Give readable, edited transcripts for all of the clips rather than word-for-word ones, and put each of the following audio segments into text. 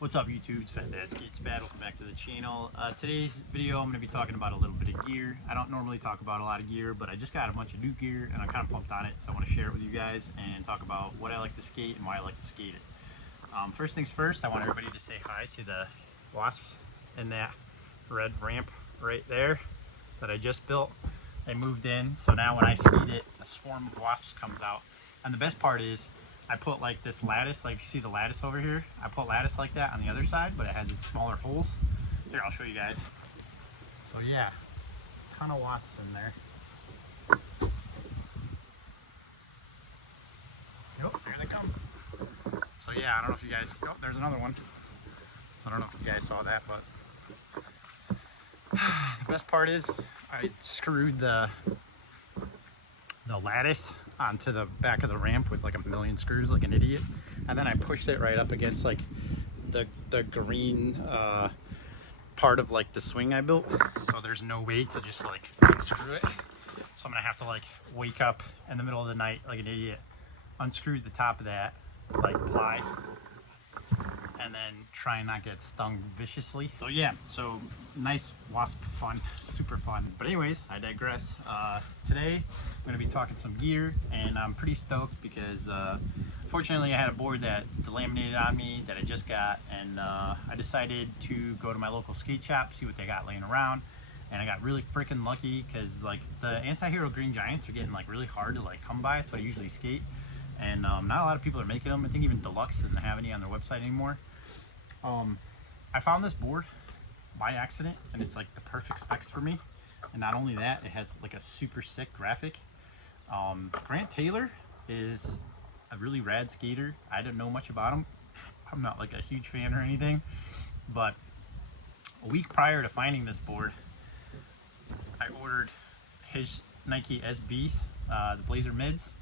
What's up YouTube, it's Fat Dad Skates Bad. Welcome back to the channel. Today's video I'm going to be talking about a little bit of gear. I don't normally talk about a lot of gear, but I just got a bunch of new gear and I'm kind of pumped on it, so I want to share it with you guys and talk about what I like to skate and why I like to skate it. First things first, I want everybody to say hi to the Wasps in that red ramp right there that I just built. They moved in, so now when I skate it, a swarm of wasps comes out. And the best part is I put like this lattice, like if you see the lattice over here, I put lattice like that on the other side, but it has these smaller holes. Here, I'll show you guys. So yeah, ton of wasps in there. Yep, here they come. So yeah, I don't know if you guys, oh, there's another one. So I don't know if you guys saw that, but the best part is I screwed the lattice onto the back of the ramp with like a million screws like an idiot, and then I pushed it right up against like the green part of like the swing I built, so there's no way to just like unscrew it. So I'm gonna have to like wake up in the middle of the night like an idiot, unscrew the top of that like ply, and then try and not get stung viciously. So yeah, so nice wasp fun, super fun. But anyways, I digress. Today I'm going to be talking some gear, and I'm pretty stoked because fortunately I had a board that delaminated on me that I just got, and I decided to go to my local skate shop, see what they got laying around. And I got really freaking lucky because like the anti-hero green giants are getting like really hard to like come by. It's what I usually skate, and not a lot of people are making them. I think even Deluxe doesn't have any on their website anymore. I found this board by accident, and it's like the perfect specs for me. And not only that, it has like a super sick graphic. Grant Taylor is a really rad skater. I don't know much about him. I'm not like a huge fan or anything, but a week prior to finding this board, I ordered his Nike SBs, the Blazer mids,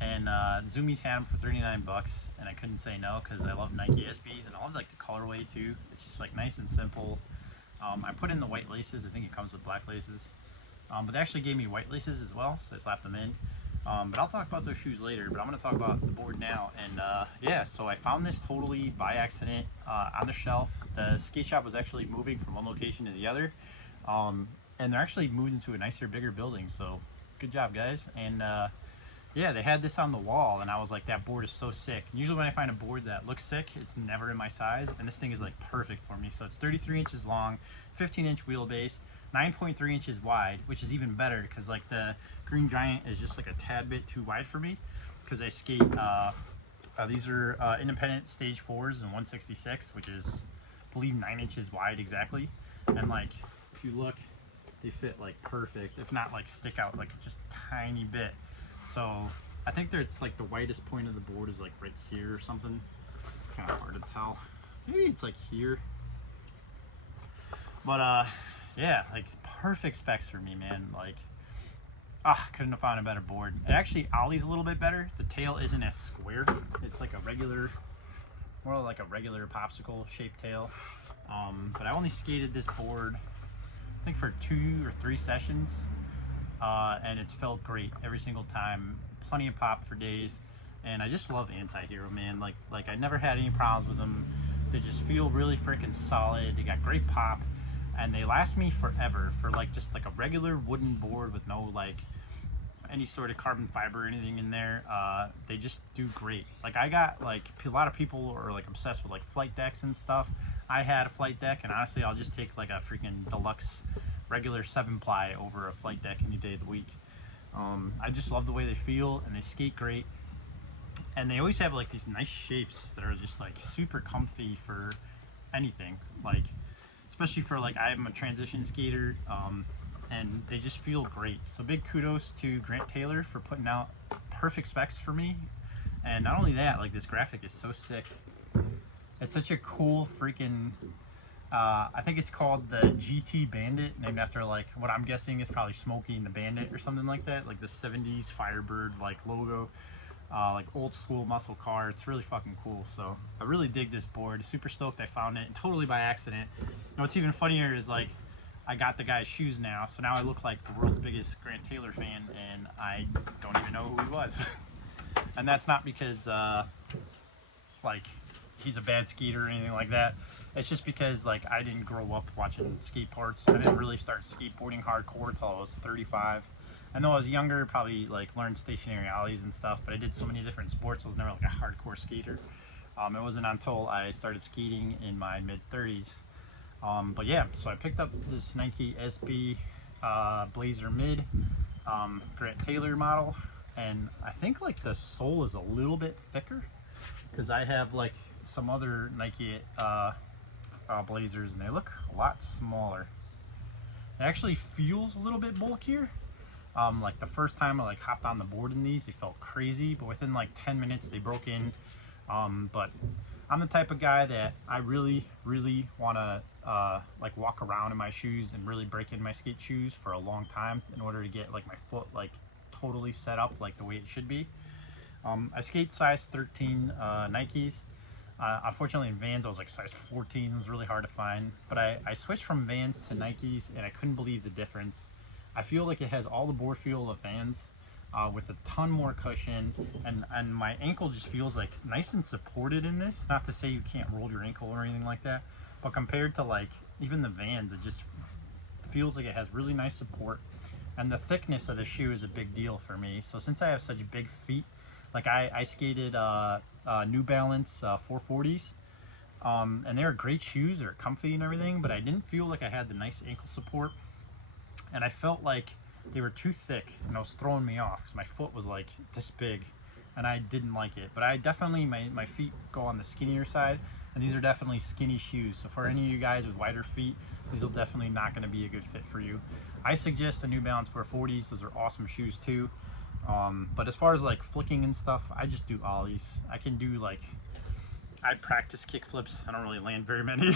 and Zoomies had them for 39 bucks, and I couldn't say no because I love Nike SBs, and I love like the colorway too. It's just like nice and simple. I put in the white laces. I think it comes with black laces, but they actually gave me white laces as well, so I slapped them in. But I'll talk about those shoes later, but I'm going to talk about the board now. And yeah, so I found this totally by accident on the shelf. The skate shop was actually moving from one location to the other, and they're actually moved into a nicer, bigger building, so good job guys. And yeah, they had this on the wall, and I was like, that board is so sick. Usually when I find a board that looks sick, it's never in my size, and this thing is like perfect for me. So it's 33 inches long, 15-inch wheelbase, 9.3 inches wide, which is even better because like the Green Giant is just like a tad bit too wide for me because I skate, these are independent stage 4s and 166, which is, I believe, 9 inches wide exactly. And like, if you look, they fit like perfect, if not like stick out like just a tiny bit. So I think it's like the widest point of the board is like right here or something. It's kind of hard to tell. Maybe it's like here. But yeah, like perfect specs for me, man. Like, couldn't have found a better board. It actually ollies a little bit better. The tail isn't as square. It's like a regular, more like a regular popsicle shaped tail. But I only skated this board, I think, for 2 or 3 sessions. And it's felt great every single time. Plenty of pop for days, and I just love Anti-Hero, man. Like I never had any problems with them. They just feel really freaking solid. They got great pop, and they last me forever for like just like a regular wooden board with no like any sort of carbon fiber or anything in there. They just do great. Like I got like a lot of people are like obsessed with like flight decks and stuff. I had a flight deck, and honestly I'll just take like a freaking Deluxe regular 7-ply over a flight deck any day of the week. I just love the way they feel, and they skate great, and they always have like these nice shapes that are just like super comfy for anything, like especially for like I'm a transition skater, and they just feel great. So big kudos to Grant Taylor for putting out perfect specs for me. And not only that, like this graphic is so sick. It's such a cool freaking I think it's called the GT Bandit, named after like what I'm guessing is probably Smokey and the Bandit or something like that, like the 70s Firebird like logo, like old school muscle car. It's really fucking cool. So I really dig this board. Super stoked I found it, totally by accident. And what's even funnier is like I got the guy's shoes now, so now I look like the world's biggest Grant Taylor fan, and I don't even know who he was. And that's not because like he's a bad skater or anything like that. It's just because like I didn't grow up watching skate parts. I didn't really start skateboarding hardcore until I was 35. I know I was younger, probably like learned stationary ollies and stuff, but I did so many different sports. I was never like a hardcore skater. It wasn't until I started skating in my mid-30s. But yeah, so I picked up this Nike SB Blazer Mid Grant Taylor model, and I think like the sole is a little bit thicker because I have like some other Nike Blazers and they look a lot smaller. It actually feels a little bit bulkier. Like the first time I like hopped on the board in these, they felt crazy, but within like 10 minutes they broke in. But I'm the type of guy that I really want to like walk around in my shoes and really break in my skate shoes for a long time in order to get like my foot like totally set up like the way it should be. I skate size 13 Nikes. Unfortunately in Vans I was like size 14. It was really hard to find, but I switched from Vans to Nikes and I couldn't believe the difference. I feel like it has all the board feel of Vans with a ton more cushion, and my ankle just feels like nice and supported in this. Not to say you can't roll your ankle or anything like that, but compared to like even the Vans, it just feels like it has really nice support, and the thickness of the shoe is a big deal for me. So since I have such big feet, like I skated New Balance 440s, and they're great shoes, they're comfy and everything, but I didn't feel like I had the nice ankle support, and I felt like they were too thick and it was throwing me off because my foot was like this big and I didn't like it. But I definitely, my feet go on the skinnier side, and these are definitely skinny shoes. So for any of you guys with wider feet, these will definitely not going to be a good fit for you. I suggest the New Balance 440s. Those are awesome shoes too. But as far as like flicking and stuff, I just do ollies. I can do like, I practice kick flips. I don't really land very many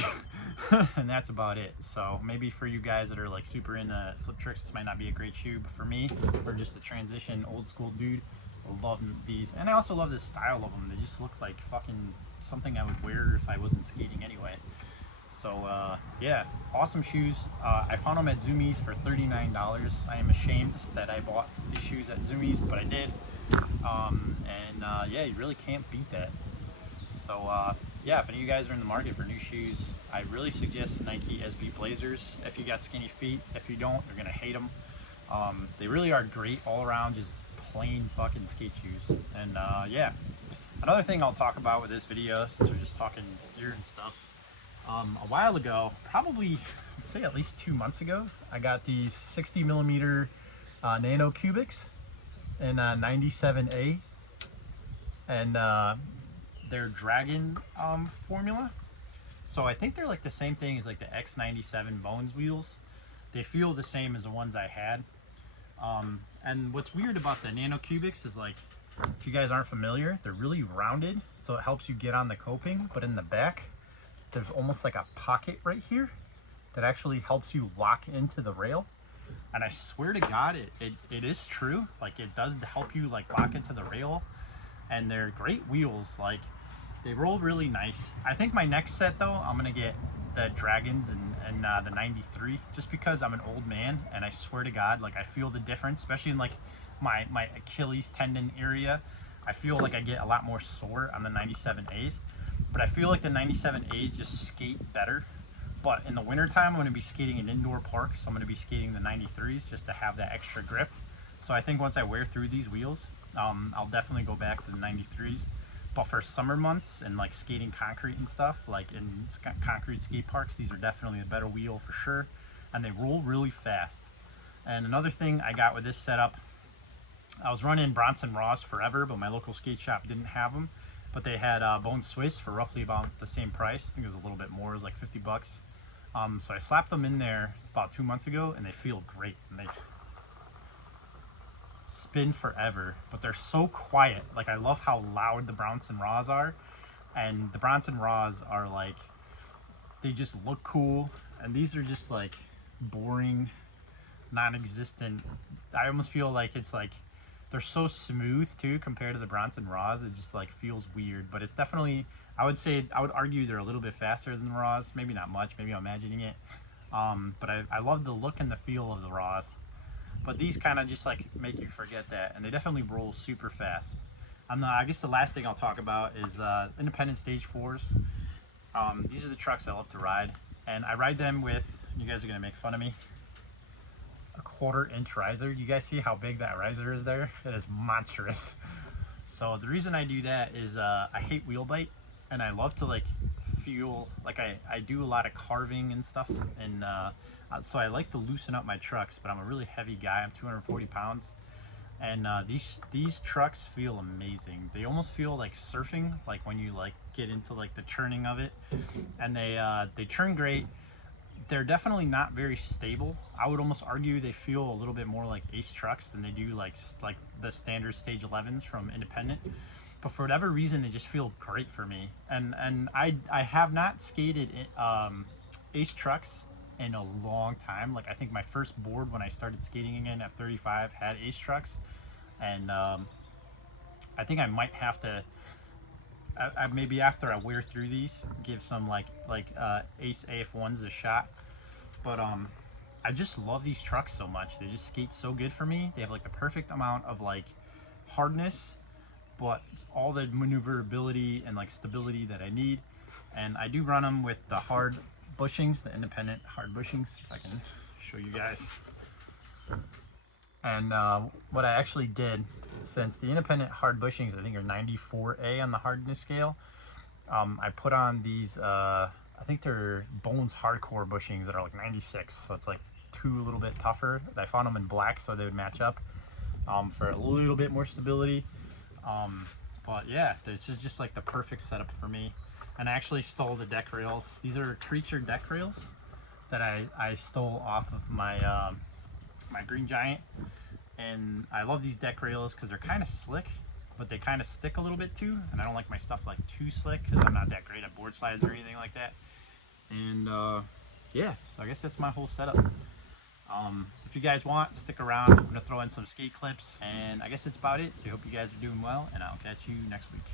and that's about it. So maybe for you guys that are like super into flip tricks, this might not be a great shoe, but for me, or just a transition old school dude, I love these. And I also love the style of them. They just look like fucking something I would wear if I wasn't skating anyway. So yeah, awesome shoes. I found them at Zoomies for $39. I am ashamed that I bought these shoes at Zoomies, but I did. Yeah, you really can't beat that. So yeah, if any of you guys are in the market for new shoes, I really suggest Nike SB Blazers if you got skinny feet. If you don't, you're gonna hate them. They really are great all around, just plain fucking skate shoes. And yeah, another thing I'll talk about with this video, since we're just talking gear and stuff, a while ago, probably I'd say at least 2 months ago, I got these 60mm Nano Cubics in 97A, and their Dragon formula. So I think they're like the same thing as like the X97 Bones wheels. They feel the same as the ones I had. And what's weird about the Nano Cubics is, like, if you guys aren't familiar, they're really rounded, so it helps you get on the coping, but in the back there's almost like a pocket right here that actually helps you lock into the rail. And I swear to God, it is true. Like, it does help you like lock into the rail. And they're great wheels. Like, they roll really nice. I think my next set though, I'm gonna get the Dragons and the 93, just because I'm an old man and I swear to God, like, I feel the difference, especially in like my Achilles tendon area. I feel like I get a lot more sore on the 97As, but I feel like the 97As just skate better. But in the wintertime, I'm going to be skating in indoor parks, so I'm going to be skating the 93s just to have that extra grip. So I think once I wear through these wheels, I'll definitely go back to the 93s. But for summer months and like skating concrete and stuff, like in concrete skate parks, these are definitely a better wheel for sure. And they roll really fast. And another thing I got with this setup, I was running Bronson Raws forever, but my local skate shop didn't have them. But they had Bone Swiss for roughly about the same price. I think it was a little bit more, it was like 50 bucks. So I slapped them in there about 2 months ago, and they feel great. And they spin forever, but they're so quiet. Like, I love how loud the Bronson Raws are. And the Bronson Raws are like, they just look cool. And these are just like boring, non-existent. I almost feel like it's like, they're so smooth too compared to the Bronson Raws. It just like feels weird, but it's definitely, I would argue they're a little bit faster than the Raws. Maybe not much, maybe I'm imagining it. But I love the look and the feel of the Raws. But these kind of just like make you forget that, and they definitely roll super fast. I guess the last thing I'll talk about is independent stage 4s. These are the trucks I love to ride, and I ride them with, you guys are gonna make fun of me, a 1/4-inch riser. You guys see how big that riser is there? It is monstrous. So the reason I do that is I hate wheel bite, and I love to like feel like I do a lot of carving and stuff, and so I like to loosen up my trucks, but I'm a really heavy guy. I'm 240 pounds, and these trucks feel amazing. They almost feel like surfing, like when you like get into like the churning of it, and they turn great. They're definitely not very stable. I would almost argue they feel a little bit more like Ace trucks than they do like the standard stage 11s from Independent. But for whatever reason, they just feel great for me. And I have not skated Ace trucks in a long time. Like I think my first board when I started skating again at 35 had Ace trucks, and I think I might have to. Maybe after I wear through these, give some like Ace AF1s a shot. But I just love these trucks so much. They just skate so good for me. They have like the perfect amount of like hardness, but all the maneuverability and like stability that I need. And I do run them with the hard bushings, the independent hard bushings. If I can show you guys. And what I actually did, since the independent hard bushings I think are 94A on the hardness scale, I put on these, I think they're Bones hardcore bushings that are like 96, so it's like a little bit tougher. I found them in black so they would match up for a little bit more stability. But yeah, this is just like the perfect setup for me. And I actually stole the deck rails. These are Creature deck rails that I stole off of my my Green Giant, and I love these deck rails because they're kind of slick, but they kind of stick a little bit too, and I don't like my stuff like too slick because I'm not that great at board slides or anything like that. And yeah, so I guess that's my whole setup. If you guys want, stick around. I'm gonna throw in some skate clips, and I guess that's about it. So I hope you guys are doing well, and I'll catch you next week.